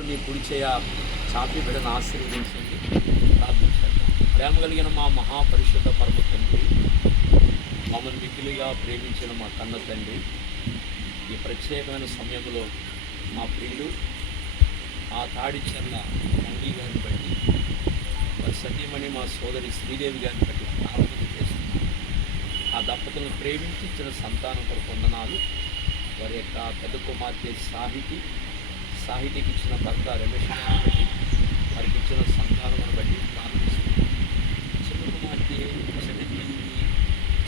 మీ కుడి చేయ చాపి బిడ్డను ఆశీర్వదించండి, ప్రార్థించండి. ప్రేమ కలిగిన మా మహాపరిశుద్ధ పరమ తండ్రి, మమ్మల్ని మిక్కిలిగా ప్రేమించిన మా కన్న తండ్రి, ఈ ప్రత్యేకమైన సమయంలో మా ప్రియులు ఆ తాడిచెర్ల తండ్రి గారిని బట్టి, వారి సతీమణి మా సోదరి శ్రీదేవి గారిని బట్టి ప్రార్థన చేస్తున్నాను. ఆ దంపతులను ప్రేమించి ఇచ్చిన సంతానం కొరకు వందనాలు. వారి యొక్క పెద్ద కుమార్తె సాహితీకి ఇచ్చిన భర్త రమేష్ గారిని బట్టి, వారికి ఇచ్చిన సంతానమును బట్టి ప్రార్థిస్తున్నాను. చిన్న కుమార్తె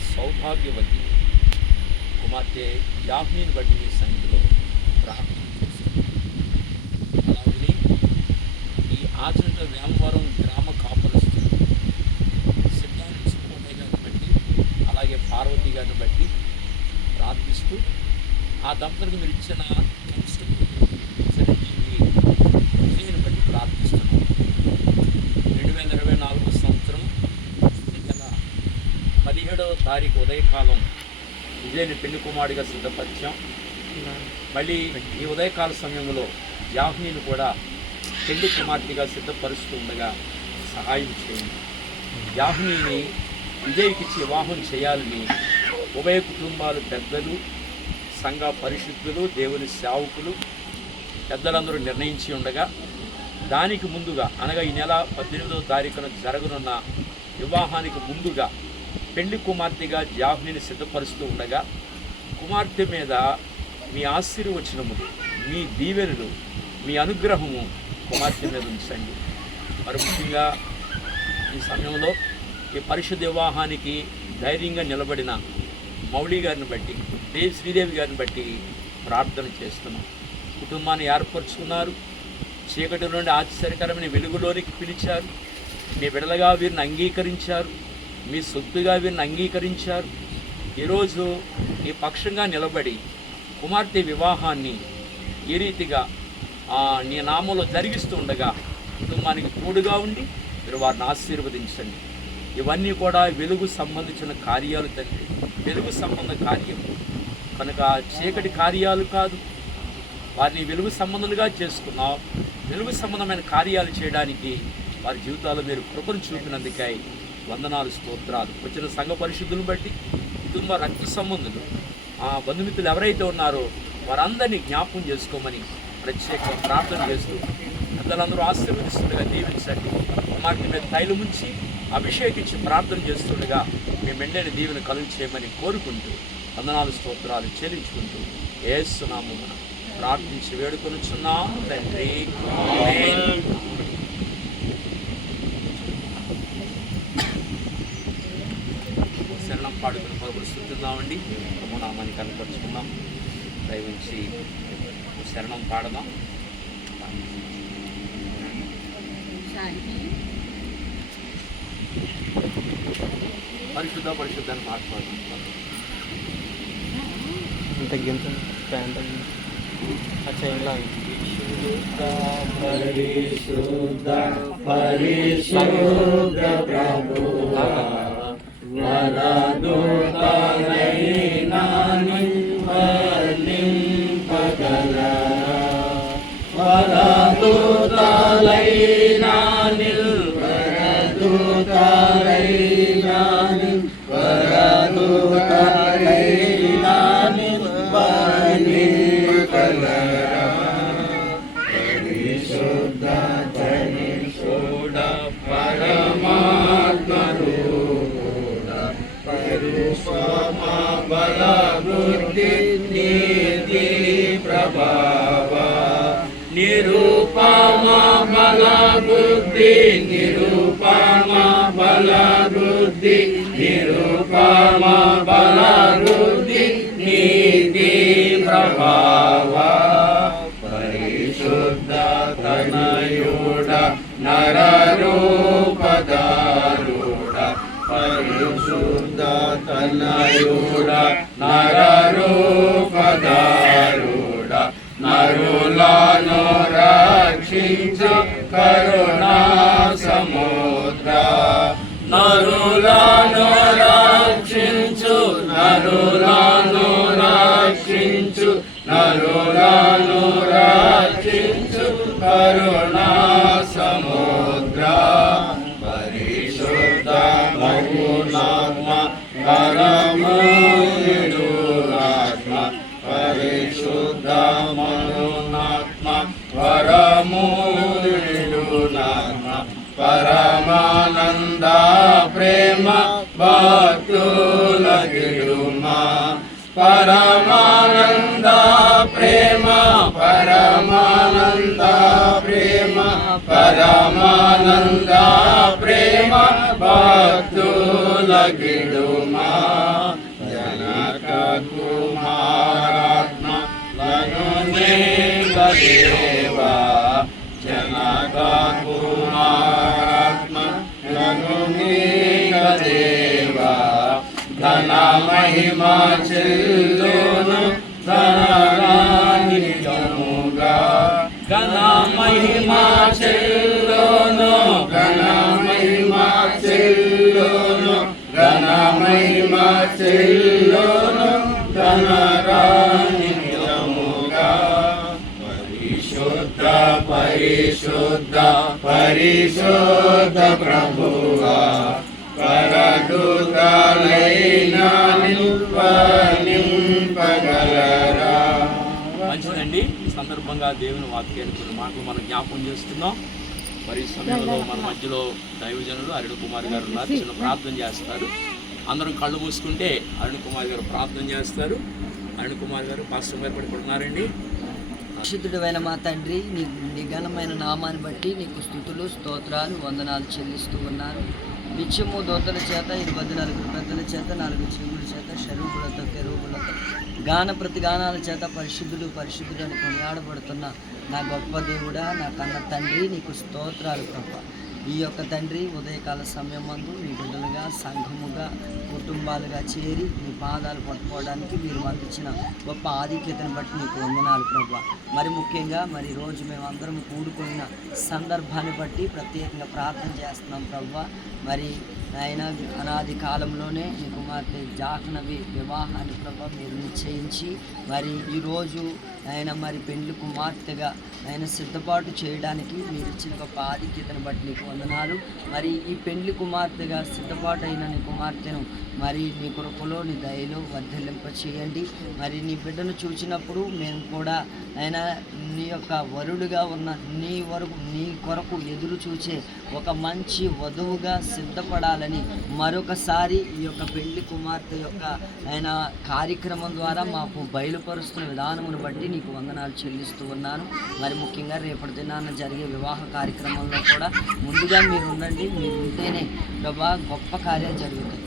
సౌభాగ్యవతి కుమార్తె యాహ్మీని బట్టి మీ సన్నిధిలో ప్రార్థన చేస్తున్నాను. అలాగే ఈ ఆచరణ వేమవరం గ్రామ కాపురస్తులు సిద్ధాంత సుబ్బయ్య గారిని బట్టి, అలాగే పార్వతి గారిని బట్టి ప్రార్థిస్తూ ఆ దంపతులకు మీరు ఇచ్చిన విజయను బట్టి ప్రార్థిస్తున్నాం. 2024 సంవత్సరం నెల 17వ తారీఖు ఉదయకాలం విజయని పెళ్లి కుమారుడిగా సిద్ధపరిచాం. మళ్ళీ ఈ ఉదయకాల సమయంలో యాహ్మీని కూడా పెళ్లి కుమార్తెగా సిద్ధపరుస్తూ ఉండగా సహాయం చేయండి. యాహ్మీని విజయ్కిచ్చి వివాహం చేయాలని ఉభయ కుటుంబాలు, పెద్దలు, సంఘ పరిశుద్ధులు, దేవుని సేవకులు, పెద్దలందరూ నిర్ణయించి ఉండగా దానికి ముందుగా అనగా ఈ నెల 18వ తారీఖున జరగనున్న వివాహానికి ముందుగా పెళ్లి కుమార్తెగా యాహ్మీని సిద్ధపరుస్తూ ఉండగా కుమార్తె మీద మీ ఆశీర్వచనములు, మీ దీవెనలు, మీ అనుగ్రహము కుమార్తె మీద ఉంచండి. మరి ముఖ్యంగా ఈ సమయంలో ఈ పరిశుద్ధ వివాహానికి ధైర్యంగా నిలబడిన మౌళి గారిని బట్టి, శ్రీదేవి గారిని బట్టి ప్రార్థన చేస్తున్నాం. కుటుంబాన్ని ఏర్పరచుకున్నారు, చీకటి నుండి ఆశ్చర్యకరమైన వెలుగులోనికి పిలిచారు, మీ బిడ్డలుగా వీరిని అంగీకరించారు, మీ సొత్తుగా వీరిని అంగీకరించారు. ఈరోజు ఈ పక్షంగా నిలబడి కుమార్తె వివాహాన్ని ఈ రీతిగా నీ నామంలో జరిగిస్తూ ఉండగా కుటుంబానికి తోడుగా ఉండి మీరు వారిని ఆశీర్వదించండి. ఇవన్నీ కూడా వెలుగు సంబంధించిన కార్యాలు తండ్రి, వెలుగు సంబంధ కార్యం కనుక చీకటి కార్యాలు కాదు, వారిని వెలుగు సంబంధులుగా చేసుకున్నాం. వెలుగు సంబంధమైన కార్యాలు చేయడానికి వారి జీవితాల్లో మీరు కృపను చూపినందుకై వందనాలు, స్తోత్రాలు. వచ్చిన సంఘ పరిశుద్ధులను బట్టి, కుటుంబ రక్త సంబంధులు, బంధుమిత్రులు ఎవరైతే ఉన్నారో వారందరినీ జ్ఞాపకం చేసుకోమని ప్రత్యేకంగా ప్రార్థన చేస్తూ పెద్దలందరూ ఆశీర్వదిస్తుండగా దీవించండి. కుమార్తె మీద తైలం ఉంచి అభిషేకించి ప్రార్థన చేస్తుండగా మీ మెండైన దీవెన కలుగు చేయమని కోరుకుంటూ వందనాలు, స్తోత్రాలు చెల్లించుకుంటూ యేసు నామమున ప్రార్థించి వేడుకొనుచున్నాం తండ్రి. ఆమేన్. శరణం పాడుకుని మొదలు స్థుతిద్దామండి. నామాన్ని కనపరుచుకుందాం. దయవుంచి శరణం పాడదాం. పరిశుద్ధాన్ని మాట్లాడుతున్నాం. తగ్గించండి, ఫ్యాన్ తగ్గించండి. అచ్చా ఇలా పరిశుద్ధ పరిశుద్ధ ప్రభువా వరదూతలైన వర్ణింపగలరా, వరదూతలైన వరదూతలైన వరదూతలైన వర్ణింపగలరా. పరిశుద్ధ పరిశుద్ధ పరమాత్మరూఢ పరుషమ బల బుద్ధి నీతి ప్రభావ నిరూపమ బల బుద్ధి నిరూపమ బల బుద్ధి నిరూపమ బల బుద్ధి నీతి ప్రభావ పరిశుద్ధ తనయుడ నరరూపదారుడ పరిశుద్ధ తనయుడ నరరూపదారుడ నరులను రక్షించు కరుణా సముద్ర నరులను రక్షించు నరులను రక్షించు నరులను రక్షించు కరుణా సముద్ర పరిశుద్ధ మౌనాత్మ పరమోయుడునాత్మ పరిశుద్ధ మౌనాత్మ పరమోయుడునాత్మ పరమానంద ప్రేమ భక్తుల గిడుమా పరమానంద ప్రేమ పరమానంద ప్రేమ పరమానంద ప్రేమ భక్తుల గిడుమా జనక కుమారాత్మ దేవా జనక కుమారాత్మ దేవా ఘన మహిమా చెల్లును ధనరానిజముగా ఘన మహిమా చెల్లును ఘన మహిమా చెల్లును ఘన మహిమా చెల్లును ధనరానిజముగా పరిశుద్ధ పరిశుద్ధ పరిశుద్ధ ప్రభువా పరదూతలైనా నింపగలరా. మంచిదండి. ఈ సందర్భంగా దేవుని వాక్యాన్ని కొన్ని మాటలు మనం జ్ఞాపకం చేస్తున్నాం. మరి ఈ సమయంలో మన మధ్యలో దైవజనులు అరుణ్ కుమార్ గారు ఉన్నారు. చిన్న ప్రార్థన చేస్తారు. అందరం కళ్ళు మూసుకుంటే అరుణ్ కుమార్ గారు ప్రార్థన చేస్తారు. అరుణ్ కుమార్ గారు పాస్టర్ గారు పడుకుంటున్నారండి. పరిశుద్ధుడైన మా తండ్రి, నీ ఘనమైన నామాన్ని బట్టి నీకు స్తుతులు స్తోత్రాలు వందనాలు చెల్లిస్తూ ఉన్నాను. నిత్యము దోతల చేత 24 పెద్దల చేత 4 చెవుల చేత షరూబులతో కెరూబులతో గాన ప్రతిగానాల చేత పరిశుద్ధుడు పరిశుద్ధుడు అని కొనియాడబడుతున్న నా గొప్ప దేవుడా, నా కన్న తండ్రి, నీకు స్తోత్రాలు ప్రభా. ఈ యొక్క తండ్రి ఉదయకాల సమయం మందు మీ బిడ్డలుగా సంఘముగా కుటుంబాలుగా చేరి మీ పాదాలు పట్టుకోవడానికి మీరు అందించిన గొప్ప ఆధిక్యతను బట్టి నీకు వందనాలు ప్రభా. మరి ముఖ్యంగా మరి రోజు మేము అందరం కూడుకున్న సందర్భాన్ని బట్టి ప్రత్యేకంగా ప్రార్థన చేస్తున్నాం ప్రభా. మరి ఆయన అనాది కాలంలోనే నీ కుమార్తె జాహ్నవి వివాహాన్ని ప్రభా మీరు నిశ్చయించి మరి ఈరోజు ఆయన మరి పెండ్లి కుమార్తెగా ఆయన సిద్ధపాటు చేయడానికి మీరు ఇచ్చిన గొప్ప ఆధిక్యతను బట్టి నీకు వందనాలు. మరి ఈ పెండ్లి కుమార్తెగా సిద్ధపాటు అయిన నీ కుమార్తెను మరి నీ కృపలో నీ దయలో వర్ధిల్లింప చేయండి. మరి నీ బిడ్డను చూసినప్పుడు మేము కూడా ఆయన నీ యొక్క వరుడుగా ఉన్న నీ కొరకు ఎదురు చూచే ఒక మంచి వధువుగా సిద్ధపడాలని మరొకసారి ఈ యొక్క పెళ్లి కుమార్తె యొక్క ఆయన కార్యక్రమం ద్వారా మాకు బయలుపరుస్తున్న విధానమును బట్టి నీకు వందనాలు చెల్లిస్తూ ఉన్నాను. మరి ముఖ్యంగా రేపటి దినాన జరిగే వివాహ కార్యక్రమంలో కూడా ముందుగా మీరు ఉండండి. మీరు ఉంటేనే ప్రభా గొప్ప కార్యాలు జరుగుతాయి.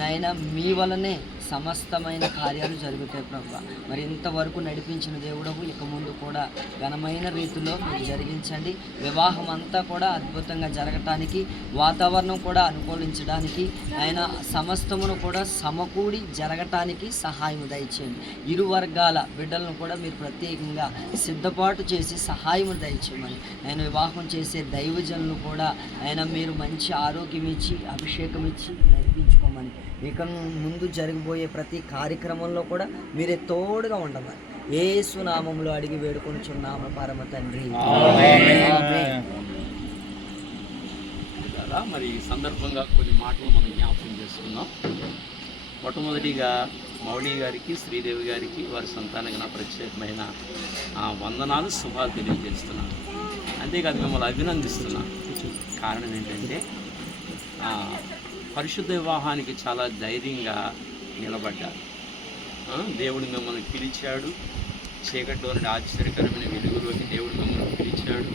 నైనా మీ వలనే సమస్తమైన కార్యాలు జరుగుతాయి ప్రభా. మరి ఇంతవరకు నడిపించిన దేవుడవు ఇక ముందు కూడా ఘనమైన రీతిలో మీరు జరిగించండి. వివాహం అంతా కూడా అద్భుతంగా జరగటానికి, వాతావరణం కూడా అనుకూలించడానికి, ఆయన సమస్తమును కూడా సమకూడి జరగటానికి సహాయం దయచేయండి. ఇరు వర్గాల బిడ్డలను కూడా మీరు ప్రత్యేకంగా సిద్ధపాటు చేసి సహాయం దయచేయమని, ఆయన వివాహం చేసే దైవజనులు కూడా ఆయన మీరు మంచి ఆరోగ్యం ఇచ్చి అభిషేకం ఇచ్చి నడిపించుకోమని, ఇక ముందు జరగబోయే ప్రతి కార్యక్రమంలో కూడా మీరే తోడుగా ఉండమని యేసు నామములో అడిగి వేడుకొనుచున్నాము పరమ తండ్రి. మరి ఈ సందర్భంగా కొన్ని మాటలు మనం జ్ఞాపకం చేసుకున్నాం. మొట్టమొదటిగా మౌళి గారికి, శ్రీదేవి గారికి, వారి సంతానానికి నా ప్రత్యేకమైన వందనాలు, శుభాలు తెలియజేస్తున్నాను. అంతేకాదు మిమ్మల్ని అభినందిస్తున్నాను. కారణం ఏంటంటే పరిశుద్ధ వివాహానికి చాలా ధైర్యంగా నిలబడ్డారు. దేవుడు మిమ్మల్ని పిలిచాడు. చీకట్లో నుండి ఆశ్చర్యకరమైన వెలుగులోకి దేవుడు మిమ్మల్ని పిలిచాడు.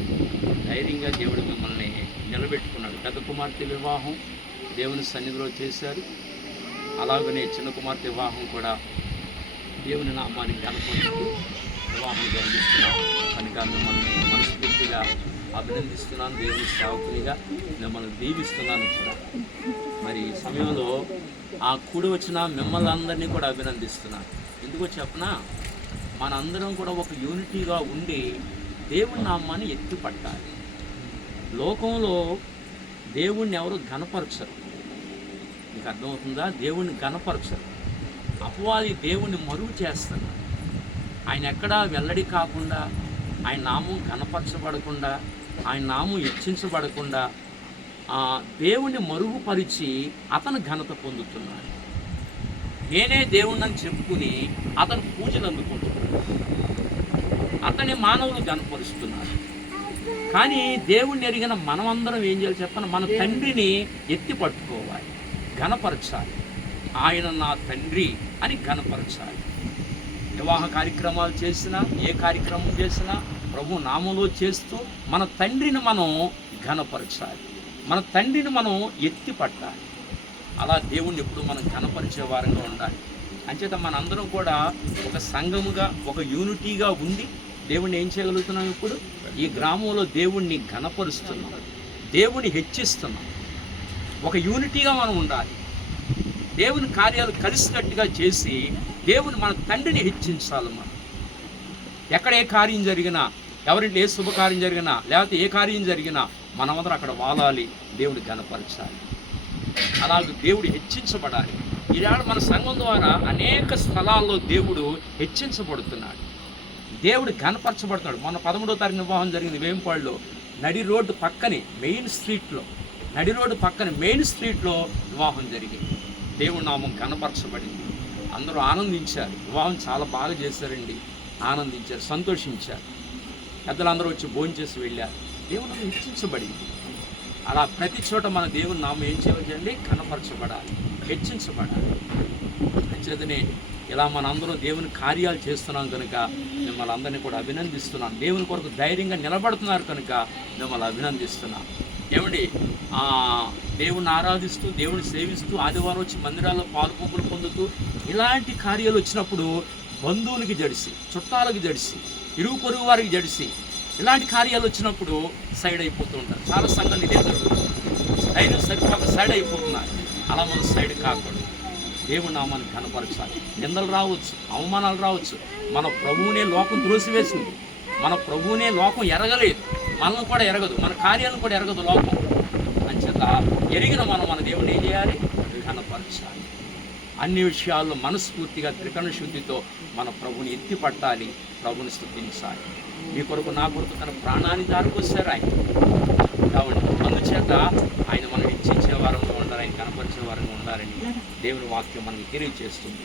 ధైర్యంగా దేవుడు మిమ్మల్ని నిలబెట్టుకున్నాడు. పెద్ద కుమార్తె వివాహం దేవుని సన్నిధిలో చేశారు. అలాగనే చిన్న కుమార్తె వివాహం కూడా దేవుని నామానికి కనపడుతూ వివాహం జరిగిస్తున్నారు. కనుక మిమ్మల్ని మనస్ఫూర్తిగా అభినందిస్తున్నాను. దేవుని సేవకునిగా మిమ్మల్ని దీవిస్తున్నాను కూడా. మరి ఈ సమయంలో కూడి వచ్చిన మిమ్మల్ని అందరినీ కూడా అభినందిస్తున్నాను. ఎందుకో చెప్పనా, మనందరం కూడా ఒక యూనిటీగా ఉండి దేవుని నామాన్ని ఎత్తిపట్టాలి. లోకంలో దేవుణ్ణి ఎవరు ఘనపరచరు. మీకు అర్థమవుతుందా? దేవుణ్ణి ఘనపరచరు. అపవాది దేవుణ్ణి మరుగు చేస్తారు. ఆయన ఎక్కడా వెల్లడి కాకుండా ఆయన నామం ఘనపరచబడకుండా, ఆయన నామం హెచ్చించబడకుండా దేవుణ్ణి మరుగుపరిచి అతను ఘనత పొందుతున్నాడు. నేనే దేవుణ్ణని చెప్పుకుని అతను పూజలు అందుకుంటున్నాడు. అతని మానవులు ఘనపరుస్తున్నారు. కానీ దేవుణ్ణి ఎరిగిన మనమందరం ఏం చేయాలి చెప్పండి? మన తండ్రిని ఎత్తి పట్టుకోవాలి, ఘనపరచాలి. ఆయన నా తండ్రి అని ఘనపరచాలి. వివాహ కార్యక్రమాలు చేసినా, ఏ కార్యక్రమం చేసినా ప్రభు నామంలో చేస్తూ మన తండ్రిని మనం ఘనపరచాలి, మన తండ్రిని మనం ఎత్తి పట్టాలి. అలా దేవుణ్ణి ఎప్పుడు మనం ఘనపరిచే వారంగా ఉండాలి. అంచేత మనందరం కూడా ఒక సంఘముగా, ఒక యూనిటీగా ఉండి దేవుణ్ణి ఏం చేయగలుగుతున్నాం? ఇప్పుడు ఈ గ్రామంలో దేవుణ్ణి ఘనపరుస్తున్నాం, దేవుని హెచ్చిస్తున్నాం. ఒక యూనిటీగా మనం ఉండాలి. దేవుని కార్యాలు కలిసికట్టుగా చేసి దేవుని మన తండ్రిని హెచ్చించాలి. మనం ఎక్కడ ఏ కార్యం జరిగినా, ఎవరింటి ఏ శుభకార్యం జరిగినా, లేకపోతే ఏ కార్యం జరిగినా మనమందరం అక్కడ వాలాలి, దేవుని ఘనపరచాలి. అలాగే దేవుడు హెచ్చించబడాలి. ఈనాడు మన సంఘం ద్వారా అనేక స్థలాల్లో దేవుడు హెచ్చించబడుతున్నాడు, దేవుడు ఘనపరచబడుతున్నాడు. మొన్న 13వ తారీఖు వివాహం జరిగింది వేంపాడులో, నడి రోడ్డు పక్కనే మెయిన్ స్ట్రీట్లో వివాహం జరిగింది. దేవుడి నామం ఘనపరచబడింది. అందరూ ఆనందించారు. వివాహం చాలా బాగా చేశారండి, ఆనందించారు, సంతోషించారు. పెద్దలందరూ వచ్చి భోజనం చేసి వెళ్ళారు. దేవుడు నామం హెచ్చించబడింది. అలా ప్రతి చోట మన దేవుని నామం ఏం చేయాలండి? ఘనపరచబడాలి, హెచ్చించబడాలి. అంచేతనే ఇలా మనందరం దేవుని కార్యాలు చేస్తున్నాం కనుక మిమ్మల్ని అందరినీ కూడా అభినందిస్తున్నాం. దేవుని కొరకు ధైర్యంగా నిలబడుతున్నారు కనుక మిమ్మల్ని అభినందిస్తున్నాం. ఏమండి, దేవుని ఆరాధిస్తూ, దేవుని సేవిస్తూ, ఆదివారం వచ్చి మందిరాల్లో పాలుపొంపులు పొందుతూ ఇలాంటి కార్యాలు వచ్చినప్పుడు బంధువులకి జడిసి, చుట్టాలకు జడిసి, ఇరుగు పొరుగు వారికి జడిసి ఇలాంటి కార్యాలు వచ్చినప్పుడు సైడ్ అయిపోతూ ఉంటారు. చాలా సంఘాలు ఇదే జరుగుతుంది. ధైర్యం సరిపోక సైడ్ అయిపోతున్నారు. అలా మనం సైడ్ కాకూడదు. దేవుని నామాన్ని కనపరచాలి. నిందలు రావచ్చు, అవమానాలు రావచ్చు. మన ప్రభువునే లోకం త్రోసివేసింది. మన ప్రభువునే లోకం ఎరగలేదు, మనల్ని కూడా ఎరగదు, మన కార్యాలను కూడా ఎరగదు లోకం. అంచేత ఎరిగిన మన దేవుని ఏం చేయాలి? కనపరచాలి. అన్ని విషయాల్లో మనస్ఫూర్తిగా త్రికరణ శుద్ధితో మన ప్రభుని ఎత్తి పట్టాలి, ప్రభుని స్తుతించాలి. మీ కొరకు, నా కొరకు తన ప్రాణాన్ని దారిపోసారు ఆయన. కాబట్టి అందుచేత ఆయన మనం హెచ్చించే వారంగా ఉండాలి, ఆయన కనపరిచే వారంగా ఉండాలని దేవుని వాక్యం మనకి తెలియజేస్తుంది.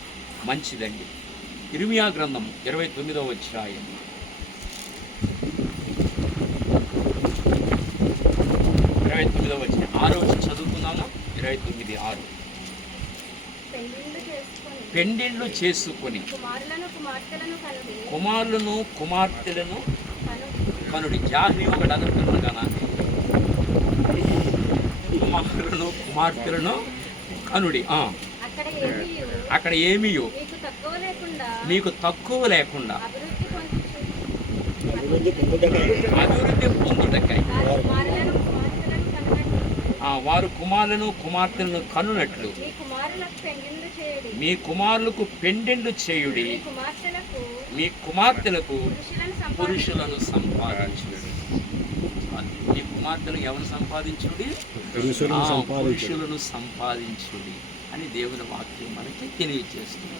మంచిదండి. ఇర్మియా గ్రంథం 29వ అధ్యాయం 29వ అధ్యాయం 6వ వచనం చదువుకున్నాము. 29:6 పెండిళ్ళు చేసుకొని కుమారులను కుమార్తెలను కనుడి. జాహ్ని ఒకటి అనుకున్నాను కదా, కుమారులను కుమార్తెలను కనుడి. అక్కడ ఏమీ మీకు తక్కువ లేకుండా అభివృద్ధి పొందుటకై వారు కుమారులను కుమార్తెలను కనునట్లు మీ కుమారులకు పెండెండ్లు చేయుడి, మీ కుమార్తెలకు పురుషులను సంపాదించుడి. మీ కుమార్తెలకు ఎవరు సంపాదించుడి? పురుషులను సంపాదించుడి అని దేవుని వాక్యం మనకి తెలియజేస్తుంది.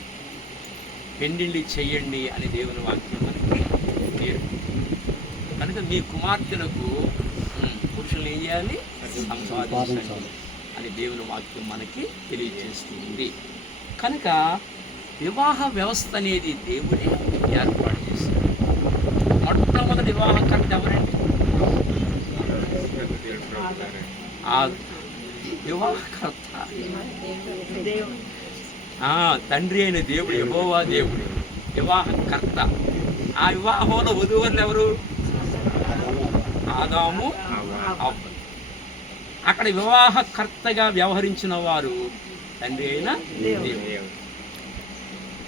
పెండెండ్లు చెయ్యండి అని దేవుని వాక్యం మనకి కనుక మీ కుమార్తెలకు పురుషులను ఏం చేయాలి? సంపాదించాలి అని దేవుని వాక్యం మనకి తెలియజేస్తుంది. కనుక వివాహ వ్యవస్థ అనేది దేవుడే ఏర్పాటు చేశాడు. మొట్టమొదటి వివాహకర్త ఎవరండి? ఆ వివాహకర్త తండ్రి అయిన దేవుడు, యెహోవా దేవుడు వివాహకర్త. ఆ వివాహంలో వధూవరులు ఎవరు? ఆదాము, హవ్వ. అక్కడ వివాహకర్తగా వ్యవహరించిన వారు తండ్రి అయిన దేవుడు.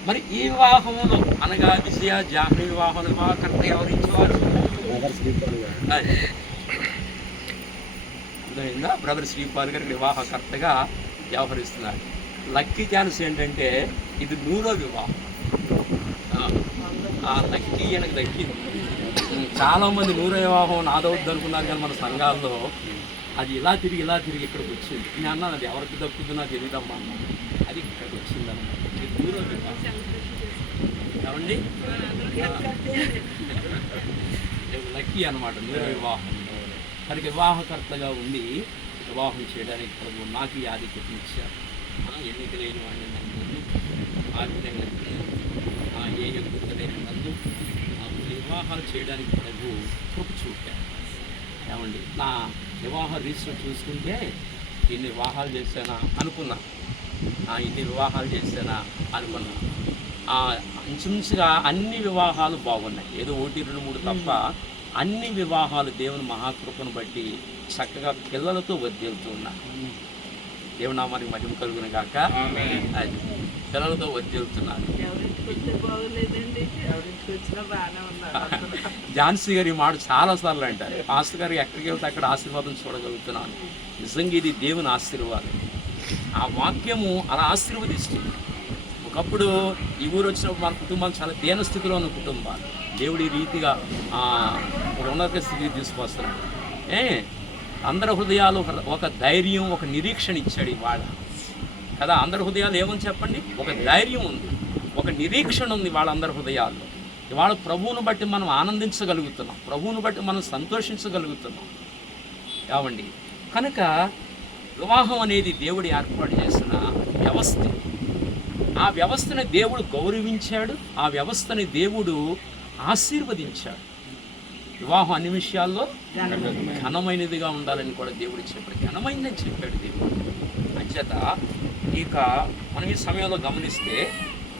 మరి ఈ వివాహంలో అనగా విజయ జాహ్నవి వివాహంలో వివాహకర్త వ్యవహరించేవారు బ్రదర్ శ్రీపాల్ గారి వివాహకర్తగా వ్యవహరిస్తున్నారు. లక్కీ ఛాన్స్ ఏంటంటే ఇది 100వ వివాహం. ఆ లక్కీ ఈయనకు దక్కింది. చాలామంది 100వ వివాహం నాదవుద్ది అనుకున్నారు, కానీ మన సంఘాల్లో అది ఇలా తిరిగి ఇక్కడికి వచ్చింది. నేను అన్నాను అది ఎవరికి దక్కుతుందో నాకు తెలియదమ్మా అన్నాను. అది ఇక్కడికి వచ్చింది అన్నమాట. ఇది 100వ వివాహం. ఏమండి? లక్కీ అనమాట నేర వివాహం. కనుక వివాహకర్తగా ఉండి వివాహం చేయడానికి ప్రభు నాకు ఈ ఆధిక్యతను ఇచ్చారు. ఎన్నిక లేని వాడిని నన్ను, ఆజ్ఞ ఏ యోగ్యత లేని నన్ను వివాహాలు చేయడానికి ప్రభు కృప చూపారు. ఏమండి, నా వివాహ రిజిస్టర్ చూసుకుంటే ఇన్ని వివాహాలు చేశానా అనుకున్నా, ఇన్ని వివాహాలు చేశానా అనుకున్నా. ఇంచుమించుగా అన్ని వివాహాలు బాగున్నాయి, ఏదో 1, 2, 3 తప్ప అన్ని వివాహాలు దేవుని మహాకృపను బట్టి చక్కగా పిల్లలతో వర్ధిల్లుతున్నారు. దేవుని నామానికి మహిమ కలుగును గాక. అది పిల్లలతో వర్ధిల్లుతున్నారు. ఝాన్సీ గారి మాట చాలాసార్లు అంటారు, పాస్టర్ గారు ఎక్కడికి వెళ్తే అక్కడ ఆశీర్వాదం చూడగలుగుతున్నాను. నిజంగా ఇది దేవుని ఆశీర్వాదం. ఆ వాక్యము అలా ఆశీర్వదిస్తుంది. ఒకప్పుడు ఈ ఊరు వచ్చినప్పుడు మన కుటుంబాలు చాలా దీన స్థితిలో ఉన్న కుటుంబాలు దేవుడి రీతిగా ఒక ఉన్నత స్థితికి తీసుకొస్తున్నాడు. అందరి హృదయాలు ఒక ధైర్యం, ఒక నిరీక్షణ ఇచ్చాడు ఇవాళ కదా. అందరి హృదయాలు ఏమని చెప్పండి, ఒక ధైర్యం ఉంది, ఒక నిరీక్షణ ఉంది వాళ్ళందరి హృదయాల్లో. ఇవాళ ప్రభువును బట్టి మనం ఆనందించగలుగుతున్నాం, ప్రభువును బట్టి మనం సంతోషించగలుగుతున్నాం. ఏమండి, కనుక వివాహం అనేది దేవుడు ఏర్పాటు చేసిన వ్యవస్థ. ఆ వ్యవస్థని దేవుడు గౌరవించాడు, ఆ వ్యవస్థని దేవుడు ఆశీర్వదించాడు. వివాహం అన్ని విషయాల్లో ఘనమైనదిగా ఉండాలని కూడా దేవుడు చెప్పాడు, ఘనమైందని చెప్పాడు దేవుడు. అంచేత ఇక మనం ఈ సమయంలో గమనిస్తే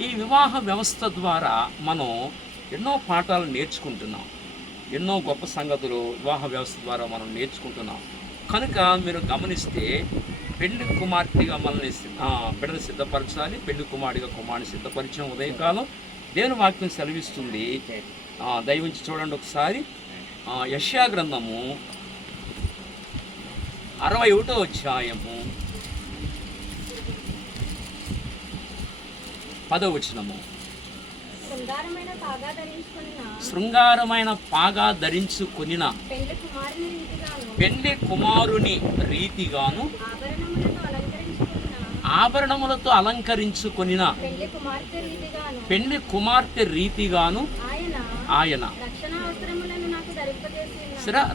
ఈ వివాహ వ్యవస్థ ద్వారా మనం ఎన్నో పాఠాలు నేర్చుకుంటున్నాం, ఎన్నో గొప్ప సంగతులు వివాహ వ్యవస్థ ద్వారా మనం నేర్చుకుంటున్నాం. కనుక మీరు గమనిస్తే పెళ్లి కుమార్తెగా మనల్ని బిడ్డను సిద్ధపరచాలి, పెళ్లి కుమారుడిగా కుమారుని సిద్ధపరిచయం ఉదయకాలం దేవుని వాక్యం సెలవిస్తుంది. దయవుంచి చూడండి ఒకసారి, యెషయా గ్రంథము 61వ అధ్యాయము 10వ వచనము. శృంగారమైన పాగా ధరించుకొనిన పెళ్లి కుమారుని రీతిగాను ఆభరణములతో అలంకరించుకొనిన పెళ్లి కుమార్తె రీతిగాను ఆయన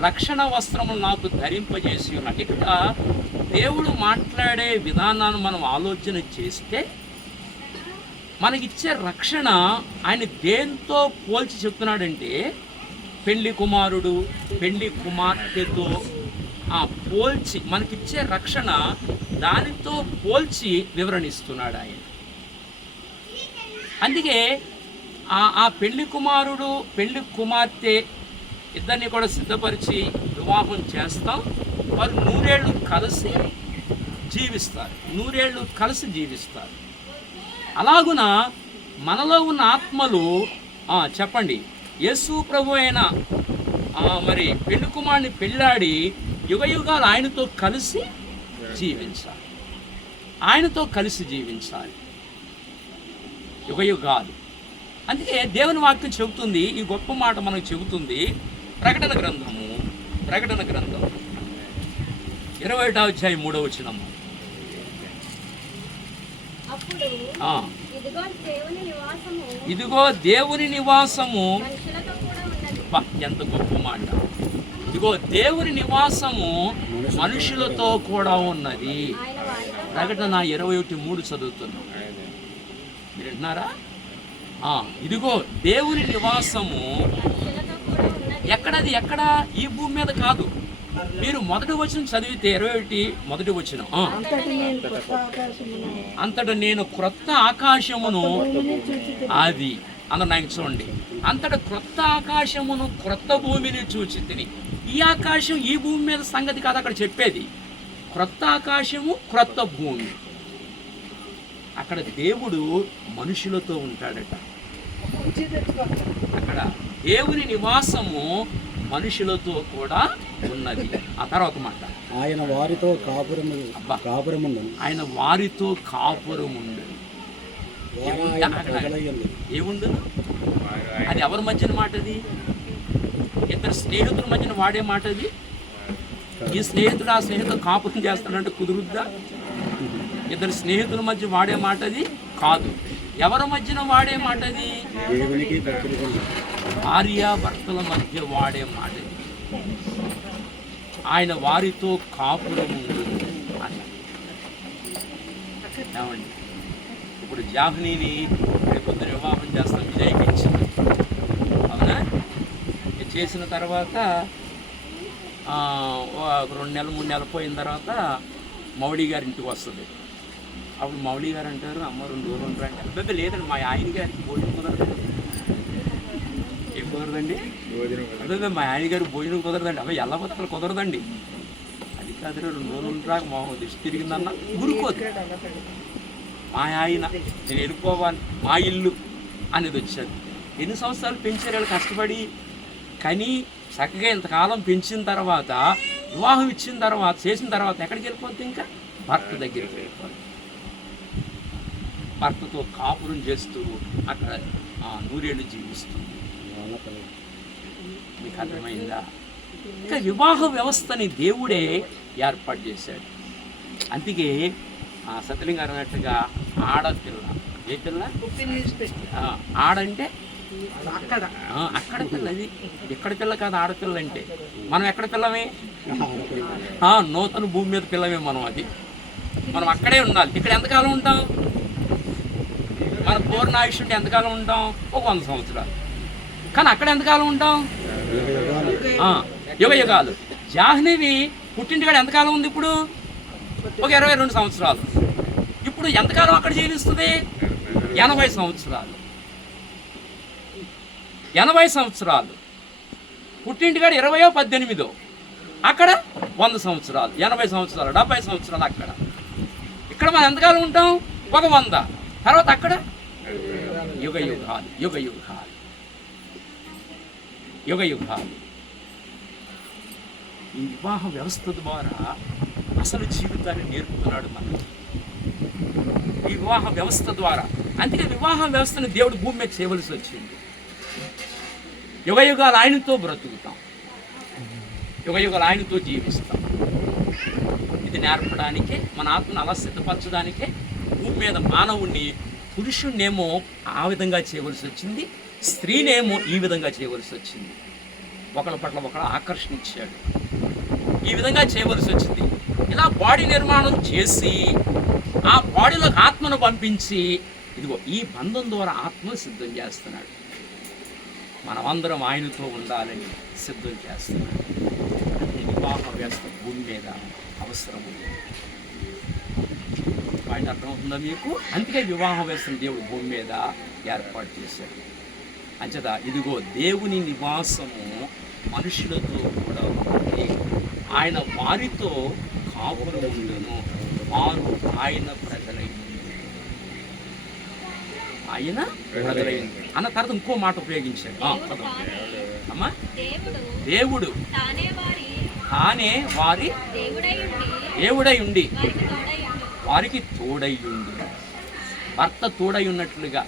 రక్షణ వస్త్రములు నాకు ధరింపజేసి ఉన్నాడు. ఇక్కడ దేవుడు మాట్లాడే విధానాన్ని మనం ఆలోచన చేస్తే మనకిచ్చే రక్షణ ఆయన దేంతో పోల్చి చెప్తున్నాడంటే పెళ్లి కుమారుడు పెళ్లి కుమార్తెతో పోల్చి మనకిచ్చే రక్షణ దానితో పోల్చి వివరణిస్తున్నాడు ఆయన. అందుకే ఆ పెళ్లి కుమారుడు పెళ్లి కుమార్తె ఇద్దరిని కూడా సిద్ధపరిచి వివాహం చేస్తాం. వారు 100 ఏళ్ళు కలిసి జీవిస్తారు, 100 ఏళ్ళు కలిసి జీవిస్తారు. అలాగున మనలో ఉన్న ఆత్మలు చెప్పండి, యేసు ప్రభు అయిన మరి పెళ్లి కుమారుని పెళ్ళాడి యుగయుగాలు ఆయనతో కలిసి జీవించాలి, ఆయనతో కలిసి జీవించాలి యుగయుగాలు. అందుకే దేవుని వాక్యం చెబుతుంది, ఈ గొప్ప మాట మనకు చెబుతుంది. ప్రకటన గ్రంథం 21వ అధ్యాయం 3వ వచనము. ఇదిగో దేవుని నివాసము, ఎంత గొప్ప మాట. ఇదిగో దేవుని నివాసము మనుషులతో కూడా ఉన్నది. ప్రకటన 21:3 చదువుతున్నాం, మీరు వింటున్నారా? ఇదిగో దేవుని నివాసము ఎక్కడది? ఎక్కడ? ఈ భూమి మీద కాదు. మీరు మొదటి వచనం చదివితే 21 మొదటి వచనం, అంతటా నేను క్రొత్త ఆకాశమును, అది అందరు నాకు చూడండి, అంతటా క్రొత్త ఆకాశమును క్రొత్త భూమిని చూచితిని. ఈ ఆకాశం ఈ భూమి మీద సంగతి కాదు అక్కడ చెప్పేది, క్రొత్త ఆకాశము క్రొత్త భూమి. అక్కడ దేవుడు మనుషులతో ఉంటాడట. అక్కడ దేవుని నివాసము మనుషులతో కూడా ఉన్నది. ఆ తర్వాత మాట, ఆయన వారితో కాపురముండు, ఆయన వారితో కాపురముండు. ఏముండు? అది ఎవరి మధ్యన మాట? అది ఇద్దరు స్నేహితుల మధ్యన వాడే మాట. అది ఈ స్నేహితుడు ఆ స్నేహితుడు కాపురం చేస్తాడంటే కుదురుద్దా? ఇద్దరు స్నేహితుల మధ్య వాడే మాట అది కాదు. ఎవరి మధ్యన వాడే మాట? అది భార్యాభర్తల మధ్య వాడే మాట ఇది. ఆయన వారితో కాపురం ఉండు అని. ఏమండి, ఇప్పుడు జాహ్నీని రేపొద్దున వివాహం చేస్తాం విజయ్కి ఇచ్చింది, అవునా? చేసిన తర్వాత 2 నెలలు 3 నెలలు పోయిన తర్వాత మౌళి గారి ఇంటికి వస్తుంది. అప్పుడు మౌళి గారు అంటారు, అమ్మ 2 రోజులు ఉంటారు అంటే, అబ్బాయి లేదండి మా ఆయన గారికి భోజనం కుదరదండి. ఏం కుదరదండి? అదే మా ఆయన గారికి భోజనం కుదరదండి. అబ్బాయి ఎలా బతకలు కుదరదండి. అది కాదు, 2 రోజులు ఉంటా మా దిష్టి తిరిగిందన్న ఊరుకోదు. మా ఆయన నేను వెళ్ళిపోవాలి, మా ఇల్లు అనేది వచ్చేది. ఎన్ని సంవత్సరాలు పెంచారు వాళ్ళు కష్టపడి, కానీ చక్కగా ఇంతకాలం పెంచిన తర్వాత వివాహం ఇచ్చిన తర్వాత చేసిన తర్వాత ఎక్కడికి వెళ్ళిపోద్ది? ఇంకా భర్త దగ్గరికి వెళ్ళిపోద్ది. భర్తతో కాపురం చేస్తూ అక్కడ 100 ఏళ్ళు జీవిస్తుంది. మీకు అర్థమైందా? ఇంకా వివాహ వ్యవస్థని దేవుడే ఏర్పాటు చేశాడు. అందుకే సత్యలింగ గారు అన్నట్టుగా ఆడపిల్ల, ఏ పిల్ల? ఆడంటే అక్కడ పిల్ల. అది ఎక్కడ పిల్ల కాదు, ఆడపిల్ల అంటే. మనం ఎక్కడ పిల్లమే? నూతన భూమి మీద పిల్లమే మనం. అది మనం అక్కడే ఉండాలి. ఇక్కడ ఎంతకాలం ఉంటాం? మన పూర్ణాయుష్యుడు ఎంతకాలం ఉంటాం? ఒక 100 సంవత్సరాలు. కానీ అక్కడ ఎంతకాలం ఉంటాం? యుగ యుగాలు. జాహ్నవి పుట్టింటికాడ ఎంతకాలం ఉంది? ఇప్పుడు ఒక 22 సంవత్సరాలు. ఇప్పుడు ఎంతకాలం అక్కడ జీవిస్తుంది? 80 సంవత్సరాలు. 80 సంవత్సరాలు. పుట్టింటికాడ 20 18, అక్కడ 100 సంవత్సరాలు. 80 సంవత్సరాలు, 70 సంవత్సరాలు అక్కడ. ఇక్కడ మనం ఎంతకాలం ఉంటాం? ఒక 100. తర్వాత అక్కడ యుగ యుగాలు, యుగ యుగాలు, యుగ యుగాలు. ఈ వివాహ వ్యవస్థ ద్వారా అసలు జీవితాన్ని నేర్పుతున్నాడు మనకి. ఈ వివాహ వ్యవస్థ ద్వారా. అందుకే వివాహ వ్యవస్థను దేవుడు భూమి మీద చేయవలసి వచ్చింది. యుగ యుగాలు ఆయనతో బ్రతుకుతాం, యుగ యుగాలు ఆయనతో జీవిస్తాం. ఇది నేర్పడానికే, మన ఆత్మను అలా సిద్ధపరచడానికే భూమి మీద మానవుణ్ణి, పురుషుణ్ణేమో ఆ విధంగా చేయవలసి వచ్చింది, స్త్రీనేమో ఈ విధంగా చేయవలసి వచ్చింది. ఒకళ్ళ పట్ల ఒకళ్ళ ఆకర్షించాడు, ఈ విధంగా చేయవలసి వచ్చింది. ఇలా బాడీ నిర్మాణం చేసి ఆ బాడీలోకి ఆత్మను పంపించి, ఇదిగో ఈ బంధం ద్వారా ఆత్మను సిద్ధం చేస్తున్నాడు. మనమందరం ఆయనతో ఉండాలని సిద్ధం చేస్తున్నాడు. వివాహ వ్యవస్థ భూమి మీద అవసరం ఉంది. ఆయన అర్థమవుతుందా మీకు? అందుకే వివాహ వ్యవస్థను దేవుడు భూమి మీద ఏర్పాటు చేశాడు. అంచేత ఇదిగో దేవుని నివాసము మనుషులతో కూడా ఉంది. ఆయన వారితో కాపురం ఉండును, వారు ఆయన ప్రజలైంది. ఆయన ప్రజలైంది అన్న తర్వాత ఇంకో మాట ఉపయోగించాడు. అమ్మా, దేవుడు తానే వారి దేవుడై ఉండి వారికి తోడై ఉండి. భర్త తోడై ఉన్నట్లుగా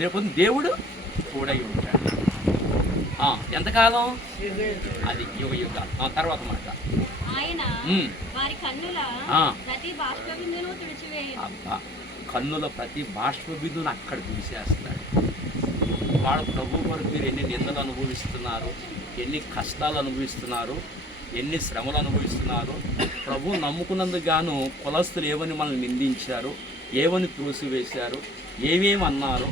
రేపు దేవుడు తోడై ఉంటాడు. ఎంతకాలం? అది యుగ యుగాలు. తర్వాత మాట, అబ్బా, కన్నుల ప్రతి బాష్ప బిందువును అక్కడ తీసేస్తాడు. వాడు ప్రభు కొరకు మీరు ఎన్ని నిందలు అనుభవిస్తున్నారు, ఎన్ని కష్టాలు అనుభవిస్తున్నారు, ఎన్ని శ్రమలు అనుభవిస్తున్నారు. ప్రభు నమ్ముకున్నందుకు గాను కులస్తులు ఏమని మనల్ని నిందించారు, ఏమని త్రోసివేశారు, ఏమేమి అన్నారు,